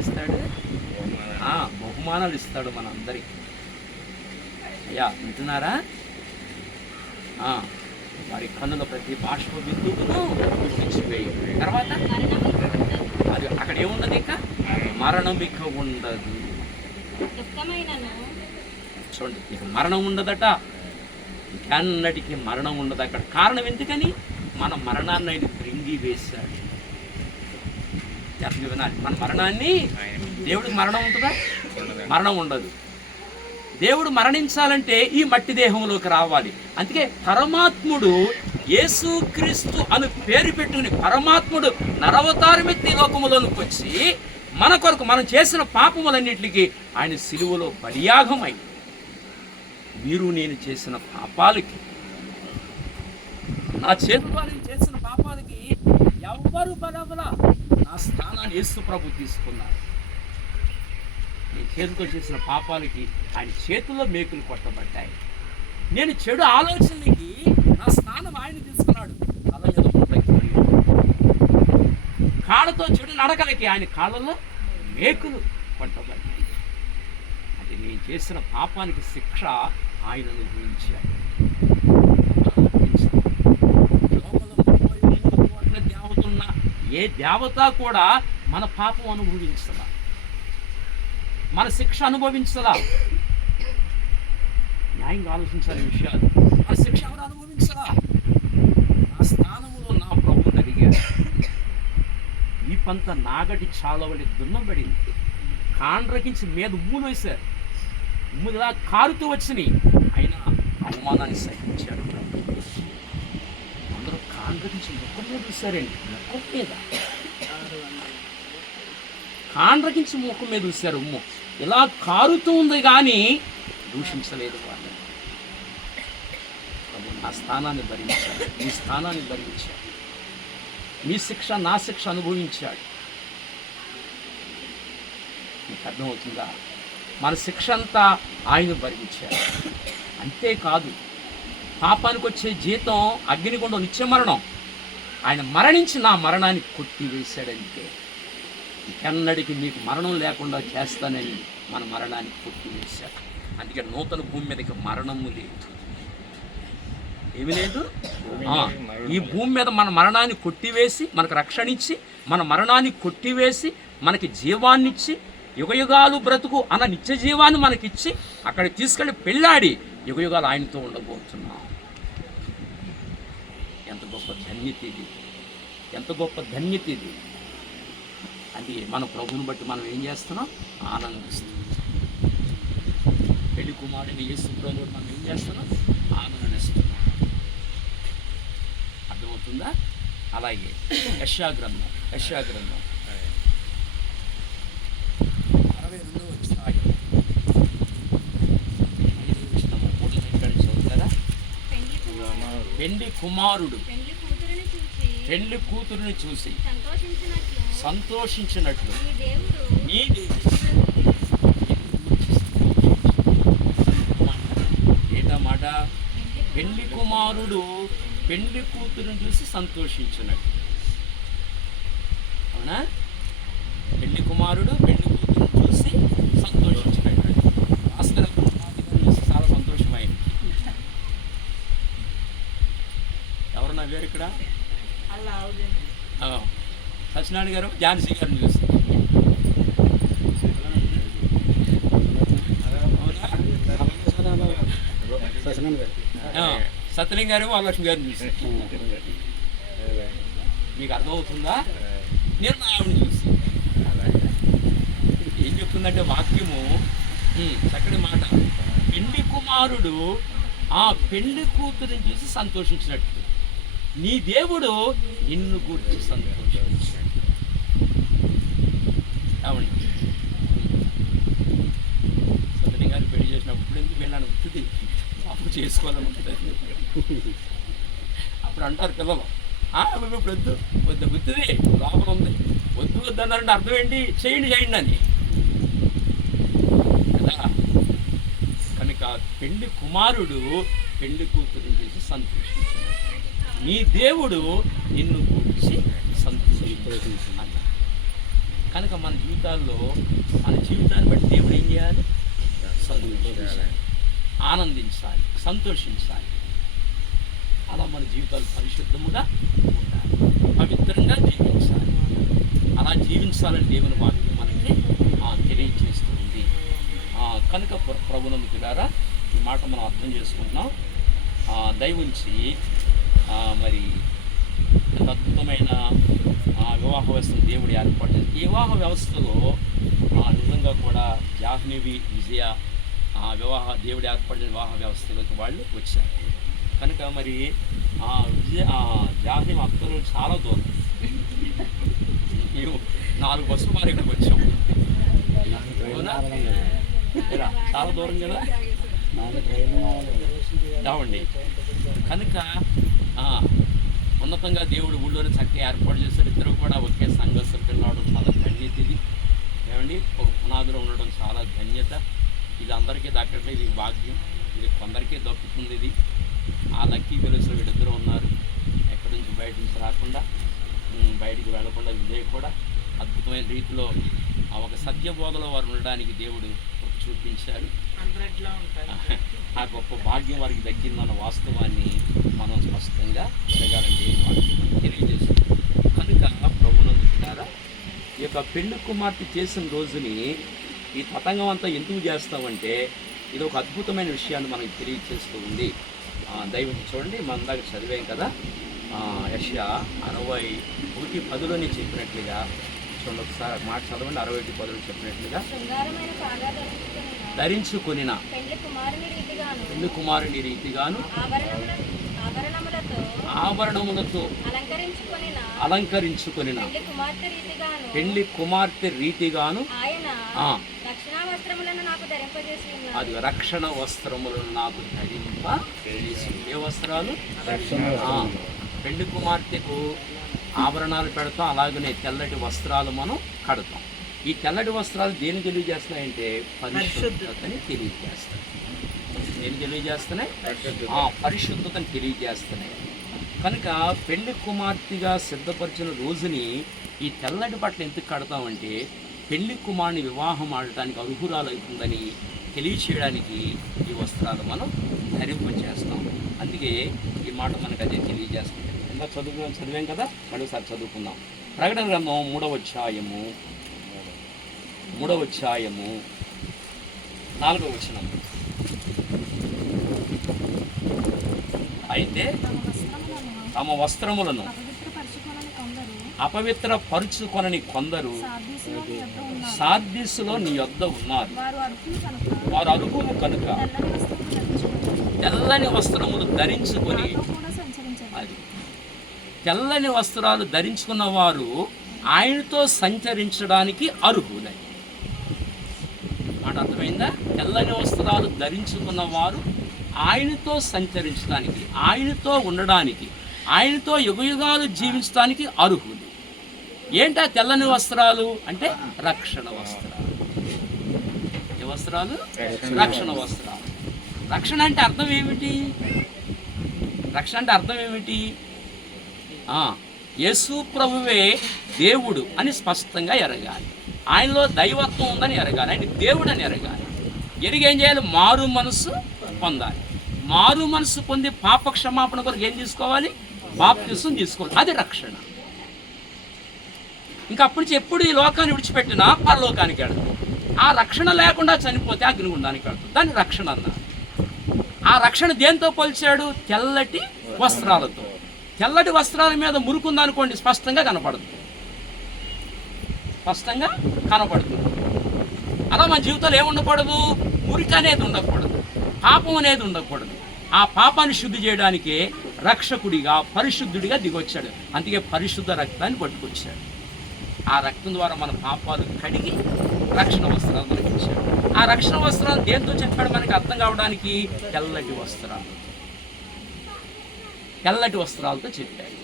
ఇస్తాడు. బహుమానాలు ఇస్తాడు మనందరికీ. అయ్యా వింటున్నారా? వారి కన్నుల ప్రతి బాష్ప బిందువును తుడిచివేయి. తర్వాత అది అక్కడ ఏమున్నది? ఇక మరణం ఇక ఉండదు. చూడండి, ఇక మరణం ఉండదట. అన్నటికీ మరణం ఉండదు అక్కడ. కారణం ఎందుకని? మన మరణాన్ని ఆయన కృంగి వేశాడు. వినాలి, మన మరణాన్ని, దేవుడికి మరణం ఉంటుందా? మరణం ఉండదు. దేవుడు మరణించాలంటే ఈ మట్టి దేహంలోకి రావాలి. అందుకే పరమాత్ముడు యేసుక్రీస్తు అని పేరు పెట్టుకుని పరమాత్ముడు నరవతారమెత్తి లోకములోనికి వచ్చి మన కొరకు మనం చేసిన పాపములన్నింటికి ఆయన సిలువలో బలియాగమై, మీరు నేను చేసిన పాపాలకి, నా చేతుల్లో నేను చేసిన పాపాలకి ఎవరు పదవల నా స్థానాన్ని యేసు ప్రభు తీసుకున్నారు. నేను చేతితో చేసిన పాపాలకి ఆయన చేతుల్లో మేకులు కొట్టబడ్డాయి. నేను చెడు ఆలోచనలకి నా స్థానం ఆయన తీసుకున్నాడు. తల మీద ముట్టకి కాళ్ళతో చెడు నడకలకి ఆయన కాళ్ళలో మేకులు కొట్టబడ్డాయి. అది నేను చేసిన పాపానికి శిక్ష ఆయన అనుభవించాడు. లోకంలో 33 కోట్ల దేవతలున్న ఏ దేవత కూడా మన పాపం అనుభవించలా, మన శిక్ష అనుభవించలా. న్యాయంగా ఆలోచించాలి విషయాలు. మన శిక్ష ఎవరు అనుభవించలా. నా స్థానంలో నా ప్రభు కలిగాడు. ఈ పంత నాగటి చాలవలి దున్నబడింది. కాండ్రకించి మీద ఉమ్ములు వేశారు. ఉమ్ములు ఇలా కారుతూ వచ్చినాయి. అయినా అవమానాన్ని సహించాడు. అందరూ కాండ్రకించి ముఖం మీద చూశారండి. ముఖం మీద కాండ్రకించి ముఖం మీద చూశారు. ఉమ్ము ఇలా కారుతూ ఉంది కానీ దూషించలేదు వాళ్ళు. నా స్థానాన్ని భరించాడు, నీ స్థానాన్ని భరించాడు, నీ శిక్ష నా శిక్ష అనుభవించాడు. నీకు అర్థమవుతుందా? మన శిక్ష అంతా ఆయన భరించాడు. అంతేకాదు, పాపానికి వచ్చే జీతం అగ్నిగుండం నిత్య మరణం. ఆయన మరణించి నా మరణాన్ని కొట్టివేశాడంటే ఎన్నడికి నీకు మరణం లేకుండా చేస్తానని మన మరణాన్ని కొట్టివేశాడు. అందుకే నూతన భూమి మీదకి మరణము లేదు, ఏమి లేదు. ఈ భూమి మీద మన మరణాన్ని కొట్టివేసి మనకు రక్షణ ఇచ్చి, మన మరణాన్ని కొట్టివేసి మనకి జీవాన్నిచ్చి, యుగయుగాలు బ్రతుకు అన్న నిత్య జీవాన్ని మనకిచ్చి అక్కడ తీసుకెళ్ళి పెళ్ళాడి యుగయుగాలు ఆయనతో ఉండబోతున్నాం. ఎంత గొప్ప ధన్యత ఇది, ఎంత గొప్ప ధన్యత ఇది. అది మన ప్రభువుని బట్టి మనం ఏం చేస్తున్నాం? ఆనందిస్తున్నాం. పెళ్లి కుమారుడిని యేసు ప్రభువుని మనం ఏం చేస్తున్నాం? ఆనందిస్తున్నాం. అర్థమవుతుందా? అలాగే యెషయా గ్రంథం 62వ అధ్యాయం 5వ వచనం 3వ నుంచి చదువుతారా? పెళ్లి కుమారుడు పెళ్లి కూతురుని చూసి సంతోషించినట్లు నీ దేవుడు ఏంటన్నమాట? పెళ్లి కుమారుడు పెళ్లి కూతురుని చూసి సంతోషించినట్టు. అవునా? పెళ్లి కుమారుడు పెళ్లి కూతురుని చూసి సంతోషించినట్టు. భాస్కర్ చూసి చాలా సంతోషమైంది. ఎవరు నవ్వారు ఇక్కడ? సత్యనారాయణ గారు ఝాన్సీ గారిని చూసి. సత్యలింగ గారు వరలక్ష్మి గారిని చూసి. మీకు అర్థమవుతుందా? నేను నా ఆవిడని చూసి. ఏం చెప్తుందంటే వాక్యము, చక్కటి మాట. పెళ్లి కుమారుడు ఆ పెళ్లి కూతురిని చూసి సంతోషించినట్టు నీ దేవుడు నిన్ను గురించి సంతోషించాడు. అవును, సత్యలింగ గారు పెళ్లి చేసినప్పుడు ఎందుకు వెళ్ళాను ఉంటుంది, అప్పుడు చేసుకోవాలని ఉంటుంది. అప్పుడు అంటారు పిల్లలు, ఇప్పుడు వద్దు వద్దు గుర్తుంది లోపల ఉంది, వద్దు వద్దు అన్నారంటే అర్థం ఏంటి? చేయండి చేయండి అని కదా. కనుక పెళ్లి కుమారుడు పెళ్లి కూతురుని చేసి సంతోషించాడు. నీ దేవుడు నిన్ను గురించి సంతోషించాడు. కనుక మన జీవితాల్లో మన జీవితాన్ని బట్టి దేవుడు ఏం చేయాలి? సంతోషించాలి, ఆనందించాలి, సంతోషించాలి. అలా మన జీవితాలు పరిశుద్ధముగా ఉండాలి, పవిత్రంగా జీవించాలి. అలా జీవించాలని దేవుని వాక్యం మనకి తెలియజేస్తుంది. కనుక ప్రభునందుకులారా ఈ మాట మనం అర్థం చేసుకుంటున్నాం. దయవుంచి మరి ఎంత అద్భుతమైన వివాహ వ్యవస్థను దేవుడు ఏర్పాటు చేసి, ఈ వివాహ వ్యవస్థలో నిజంగా కూడా జాహ్నవి విజయ దేవుడు ఏర్పడిన వివాహ వ్యవస్థలోకి వాళ్ళు వచ్చారు. కనుక మరి జాహ్నవి అత్తలు చాలా దూరం. మేము 4 బస్సులు మారి ఇక్కడికి వచ్చాం. చాలా దూరం కదా కావండి. కనుక ఉన్నతంగా దేవుడు ఊళ్ళోనే చక్కగా ఏర్పాటు చేశారు. ఇద్దరు కూడా ఒకే సంఘ సభ్యులు రావడం చాలా ధన్యత. ఇది ఏమండి ఒక పునాదిలో ఉండడం చాలా ధన్యత. ఇది అందరికీ దక్కట్లేదు, ఇది భాగ్యం. ఇది కొందరికీ దక్కుతుంది. ఇది ఆ లక్కీ వెలుసులో వీళ్ళిద్దరూ ఉన్నారు. ఎక్కడి నుంచి బయట నుంచి రాకుండా బయటికి వెళ్లకుండా విజయ్ కూడా అద్భుతమైన రీతిలో ఒక సత్యబోధలో వారు ఉండడానికి దేవుడు చూపించారు. ఆ గొప్ప భాగ్యం వారికి దక్కిందన్న వాస్తవాన్ని మనం స్పష్టంగా జరగాలంటే వారికి తెలియజేస్తుంది. కనుక ప్రభునందుకున్నారా, ఈ యొక్క పెళ్లి కుమార్తె చేసిన రోజుని ఈ తతంగం అంతా ఎందుకు చేస్తామంటే ఇది ఒక అద్భుతమైన విషయాన్ని మనకి తెలియజేస్తూ ఉంది. దైవం చూడండి, మన దాకా చదివాం కదా, యెషయా 61:10 చెప్పినట్లుగా చూడండి, ఒకసారి మాట చదవండి. 61:10 చెప్పినట్లుగా ధరించుకొనిన పెళ్లి కుమారుని రీతిగాను ఆభరణములతో అలంకరించుకొనిన పెళ్లి కుమార్తె రీతిగాను అది రక్షణ వస్త్రములను నాకు ధరింపజేసి. ఏ వస్త్రాలు? పెళ్లి కుమార్తెకు ఆభరణాలు పెడతాం, అలాగనే తెల్లటి వస్త్రాలు మనం కడతాం. ఈ తెల్లటి వస్త్రాలు దేని తెలియజేస్తున్నాయంటే పరిశుద్ధతని తెలియజేస్తాయి. దేని తెలియజేస్తున్నాయి? పరిశుద్ధతని తెలియజేస్తున్నాయి. కనుక పెళ్లి కుమార్తెగా సిద్ధపరిచిన రోజుని ఈ తెల్లటి బట్టలు ఎందుకు కడతామంటే పెళ్లి కుమారుని వివాహం ఆడటానికి అర్హురాలు అవుతుందని తెలియచేయడానికి ఈ వస్త్రాలు మనం ధరింపచేస్తాం. అందుకే ఈ మాట మనకు అదే తెలియజేస్తాం. ఎంత చదివాం కదా, మరోసారి చదువుకుందాం. ప్రకటన గ్రంథం 3వ అధ్యాయము 4వ వచనం. అయితే తమ వస్త్రములను అపవిత్రపరుచుకొనని కొందరు సార్దీసులో నీ యొద్ద ఉన్నారు. వారు అర్హులు కనుక తెల్లని వస్త్రములు ధరించుకొని, అది తెల్లని వస్త్రాలు ధరించుకున్న వారు ఆయనతో సంచరించడానికి అర్హులై. మాట అర్థమైందా? తెల్లని వస్త్రాలు ధరించుకున్న వారు ఆయనతో సంచరించడానికి, ఆయనతో ఉండడానికి, ఆయనతో యుగయుగాలు జీవించడానికి అర్హులు. ఏంటా తెల్లని వస్త్రాలు అంటే రక్షణ వస్త్రాలు. ఏ వస్త్రాలు? రక్షణ వస్త్రాలు. రక్షణ అంటే అర్థం ఏమిటి? రక్షణ అంటే అర్థం ఏమిటి? యేసు ప్రభువే దేవుడు అని స్పష్టంగా ఎరగాలి. ఆయనలో దైవత్వం ఉందని ఎరగాలి. ఆయన దేవుడు అని ఎరగాలి. ఎరిగి ఏం చేయాలి? మారు మనసు పొందాలి. మారు మనసు పొంది పాప క్షమాపణ కొరకు ఏం తీసుకోవాలి? బాప్తిసం తీసుకోవాలి. అది రక్షణ. ఇంకా అప్పటి నుంచి ఎప్పుడు ఈ లోకాన్ని విడిచిపెట్టినా పరలోకానికి వెళ్తాం. ఆ రక్షణ లేకుండా చనిపోతే అగ్నిగుండానికి వెళ్తాం. దాన్ని రక్షణ అన్నారు. ఆ రక్షణ దేంతో పోల్చాడు? తెల్లటి వస్త్రాలతో. తెల్లటి వస్త్రాల మీద మురుకుందనుకోండి, స్పష్టంగా కనపడుతుంది. స్పష్టంగా కనపడుతుంది. అలా మన జీవితంలో ఏముండకూడదు? మురికి అనేది ఉండకూడదు, పాపం అనేది ఉండకూడదు. ఆ పాపాన్ని శుద్ధి చేయడానికే రక్షకుడిగా, పరిశుద్ధుడిగా దిగొచ్చాడు. అందుకే పరిశుద్ధ రక్తాన్ని పట్టుకొచ్చాడు. ఆ రక్తం ద్వారా మన పాపాలు కడిగి రక్షణ వస్త్రాలు మనకి ఇచ్చాడు. ఆ రక్షణ వస్త్రాలు దేంతో చెప్పాడు మనకి అర్థం కావడానికి? తెల్లటి వస్త్రాలు. తెల్లటి వస్త్రాలతో చెప్పాడు.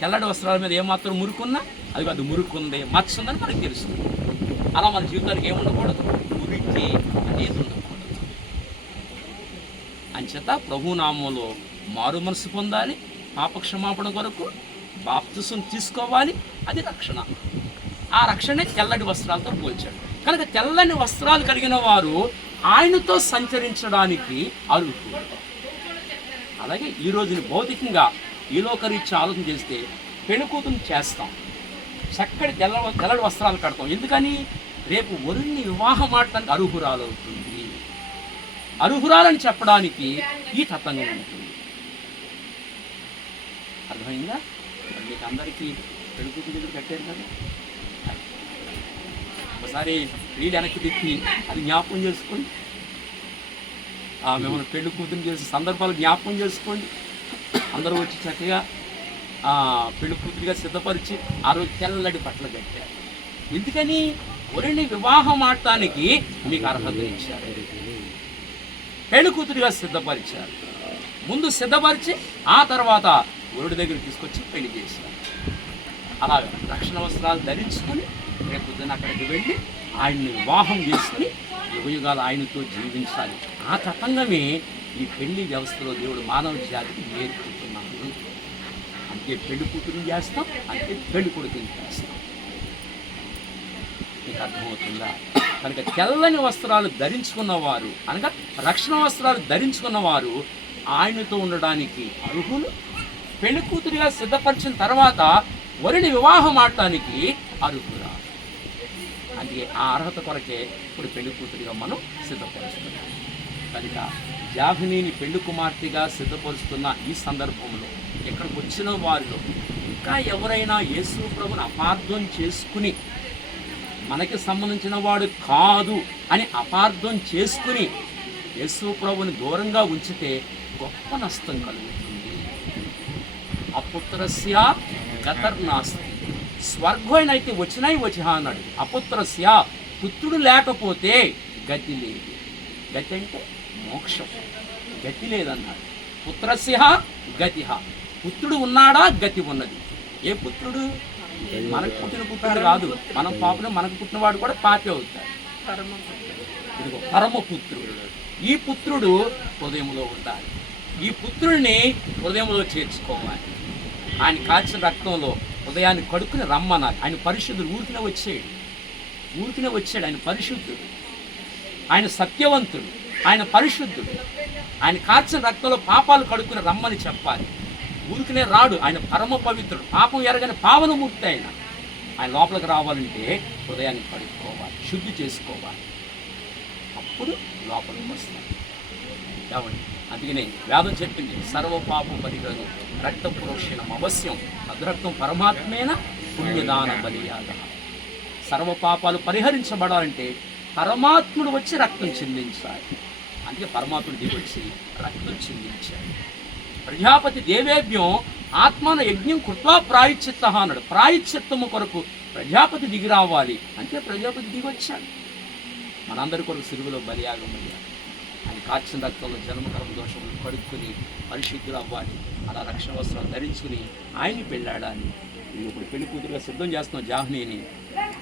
తెల్లటి వస్త్రాల మీద ఏమాత్రం మురుకున్నా అది మురుకుంది, మచ్చ ఉందని మనకు తెలుస్తుంది. అలా మన జీవితానికి ఏముండకూడదు? మురికి అనేది ఉండకూడదు. అంచేత ప్రభునామంలో మారు మనసు పొందాలి, పాపక్షమాపణ కొరకు బాప్తిసం తీసుకోవాలి. అది రక్షణ. ఆ రక్షణే తెల్లటి వస్త్రాలతో పోల్చాడు. కనుక తెల్లని వస్త్రాలు కలిగిన వారు ఆయనతో సంచరించడానికి అర్హులు. అలాగే ఈ రోజుని భౌతికంగా ఈ లోకరీత్యా ఆలోచన చేస్తే పెళ్ళికూతురు చేస్తాం, చక్కటి తెల్లటి వస్త్రాలు కడతాం. ఎందుకని? రేపు వరుణ్ణి వివాహం ఆడటానికి అర్హురాలు అవుతుంది. అర్హురాలని చెప్పడానికి ఈ తత్వంగా ఉంటుంది. అర్థమైందా? మీకు అందరికీ పెళ్ళికూతురు దగ్గర కట్టారు కదా. ఒకసారి వీళ్ళు వెనక్కి తిప్పి అది జ్ఞాపకం చేసుకోండి. మిమ్మల్ని పెళ్లి కూతురు చేసే సందర్భాలు జ్ఞాపకం చేసుకోండి. అందరూ వచ్చి చక్కగా పెళ్లి కూతురిగా సిద్ధపరిచి ఆ రోజు తెల్లటి బట్టలు కట్టారు. ఎందుకని? వరుణ్ణి వివాహం ఆడటానికి మీకు అర్హత ఇచ్చారు. పెళ్లి కూతురిగా సిద్ధపరిచారు. ముందు సిద్ధపరిచి ఆ తర్వాత వరుడి దగ్గర తీసుకొచ్చి పెళ్లి చేశారు. అలాగ రక్షణ వస్త్రాలు ధరించుకొని రేపు పొద్దున అక్కడికి వెళ్ళి ఆయన్ని వివాహం చేసుకుని యుగయుగాలు ఆయనతో జీవించాలి. ఆ తతంగమే ఈ పెళ్లి వ్యవస్థలో దేవుడు మానవ జాతికి నేర్పుతున్నాడు. అంటే పెళ్లి కూతురుని చేస్తాం, అంటే పెళ్లి కొడుకుని చేస్తాం. మీకు అర్థమవుతుందా? కనుక తెల్లని వస్త్రాలు ధరించుకున్నవారు అనగా రక్షణ వస్త్రాలు ధరించుకున్నవారు ఆయనతో ఉండడానికి అర్హులు. పెళ్లి కూతురిగా సిద్ధపరిచిన తర్వాత వరుని వివాహం ఆడటానికి అర్హురా. అందుకే ఆ అర్హత కొరకే ఇప్పుడు పెళ్లి కూతురిగా మనం సిద్ధపరుస్తున్నాం. కనుక యాహినీని పెళ్లి కుమార్తెగా సిద్ధపరుస్తున్న ఈ సందర్భంలో ఇక్కడికి వచ్చిన వారిలో ఇంకా ఎవరైనా యేసు ప్రభుని అపార్థం చేసుకుని మనకి సంబంధించిన వాడు కాదు అని అపార్థం చేసుకుని యేసు ప్రభుని దూరంగా ఉంచితే గొప్ప నష్టం కలుగుతుంది. అపుత్రస్య గతర్నాస్తి, స్వర్గోయనైతే వచ్చినాయి వచ్చిహ అన్నాడు. అపుత్రస్య, పుత్రుడు లేకపోతే గతి లేదు. గతి అంటే మోక్షం, గతి లేదన్నాడు. పుత్రస్య గతిహ, పుత్రుడు ఉన్నాడా గతి ఉన్నది. ఏ పుత్రుడు? మనకు పుట్టిన పుత్రుడు కాదు, మనం పాపను మనకు పుట్టినవాడు కూడా పాపే అవుతాడు. ఇదిగో పరమపుత్రుడు. ఈ పుత్రుడు హృదయంలో ఉండాలి. ఈ పుత్రుడిని హృదయంలో చేర్చుకోవాలి. ఆయన కాల్చిన రక్తంలో హృదయాన్ని కడుక్కుని రమ్మన్నారు. ఆయన పరిశుద్ధుడు. ఊరికినే వచ్చాడు. ఆయన పరిశుద్ధుడు, ఆయన సత్యవంతుడు, ఆయన పరిశుద్ధుడు. ఆయన కాల్చిన రక్తంలో పాపాలు కడుక్కుని రమ్మని చెప్పాలి. ఊరికినే రాడు. ఆయన పరమ పవిత్రుడు, పాపం ఎరగని పావనమూర్తి. ఆయన లోపలికి రావాలంటే హృదయాన్ని కడుక్కోవాలి, శుద్ధి చేసుకోవాలి. అప్పుడు లోపలికి వస్తాడు. ఏమండి? అందుకనే వేదం చెప్పింది, సర్వ పాపం పరిగణం రక్త పురోక్షణం అవశ్యం అద్రక్తం పరమాత్మేన పుణ్యదాన బలియాగ. సర్వ పాపాలు పరిహరించబడాలంటే పరమాత్ముడు వచ్చి రక్తం చెందించాలి. అందుకే పరమాత్ముడు దిగి వచ్చి రక్తం చెందించాడు. ప్రజాపతి దేవేభ్యం ఆత్మను యజ్ఞం కృత్వా ప్రాయశ్చిత్త అన్నాడు. ప్రాయశ్చిత్తము కొరకు ప్రజాపతి దిగి రావాలి. అంటే ప్రజాపతి దిగి వచ్చాడు. మనందరి కొరకు సిలువలో బలియాగం అయ్యాడు. ఆయన కాచిన రక్తంలో జన్మకర్మ దోషములు కడుక్కుని పరిశుద్ధులు అవ్వాలి. అలా రక్షణ వస్త్రాలు ధరించుకుని ఆయన్ని పెళ్ళాడాలి. ఇప్పుడు పెళ్లి కూతురుగా సిద్ధం చేస్తున్నాం జాహ్నీని.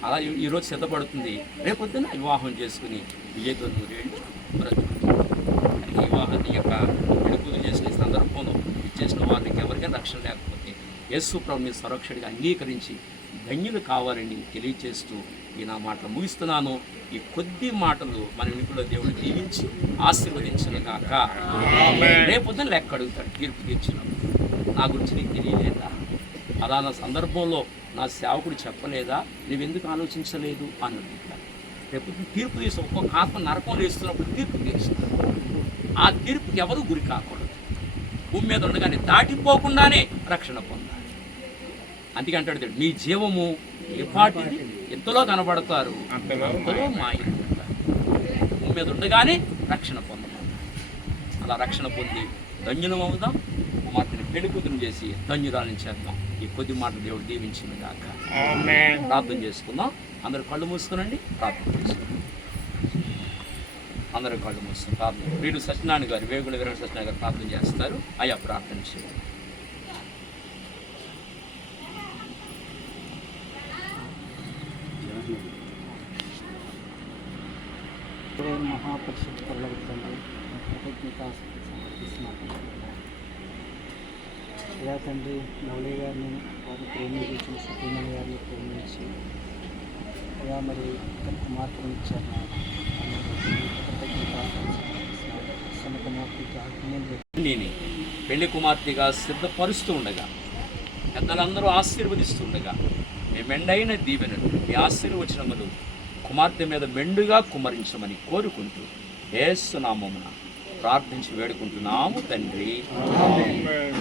అలా ఈరోజు సిద్ధపడుతుంది. రేపొద్దున వివాహం చేసుకుని విజయతో నూరేళ్ళు బ్రతుకుతుంది. వివాహాన్ని యొక్క పెళ్లి కూతురు చేసిన సందర్భంలో చేసిన వారికి ఎవరికైనా రక్షణ లేకపోతే యేసు ప్రభుని సంరక్షణగా అంగీకరించి ధన్యులు కావాలని తెలియచేస్తూ ఈ నా మాటలు ముగిస్తున్నాను. ఈ కొద్ది మాటలు మన వెనుకలో దేవుడు దీవించి ఆశీర్వదించను గాక. రేపొద్దున లెక్క అడుగుతాడు తీర్పు తీర్చినప్పుడు. నా గురించి నీకు తెలియలేదా? అలా నా సందర్భంలో నా సేవకుడు చెప్పలేదా? నువ్వెందుకు ఆలోచించలేదు అని అడుగుతాడు. రేపు తీర్పు తీసి ఒక్కొక్క ఆత్మ నరకంలో ఇస్తున్నప్పుడు తీర్పు తీరుస్తాడు. ఆ తీర్పుకి ఎవరు గురి కాకూడదు. భూమి మీద ఉండగానే దాటిపోకుండానే రక్షణ పొందాలి. అందుకే అంటాడు, నీ జీవము ఏ పాటిది, ఎంతలో కనబడతారు అంతలో మాయమవుతారు. భూమి మీద ఉండగానే రక్షణ పొందమన్నారు. అలా రక్షణ పొంది ధన్యులం అవుదాం. కుమార్తెని పెళ్లి కూతురు చేసి ధన్యురాలను చేద్దాం. ఈ కొద్ది మాట దేవుడు దీవించిన గాక. ప్రార్థన చేసుకుందాం. అందరూ కళ్ళు మూసుకునండి, ప్రార్థన చేసుకుందాం. అందరూ కళ్ళు మూసుకుని ప్రార్థన. వీడు సత్యనారాయణ గారు, వేగుల వీర సత్యనారాయణ గారు ప్రార్థన చేస్తారు. అయ్యా ప్రార్థన చేయండి. మహాపరిషత్ పర్లవుతుంది కృతజ్ఞత సమర్పిస్తున్నాను. ఇలా తండ్రి మౌలి గారిని వారిని ప్రేమించిన సత్యనారాయణ గారిని ప్రేమించి ఇలా మరి కుమార్తెను ఇచ్చారు. నేను పెళ్లి కుమార్తెగా సిద్ధపరుస్తూ ఉండగా, పెద్దలందరూ ఆశీర్వదిస్తుండగా, మీ మెండైన దీవెనలు, మీ ఆశీర్వచనములు కుమార్తె మీద మెండుగా కుమ్మరించమని కోరుకుంటూ యేసు నామమున ప్రార్థించి వేడుకుంటున్నాము తండ్రి. ఆమేన్.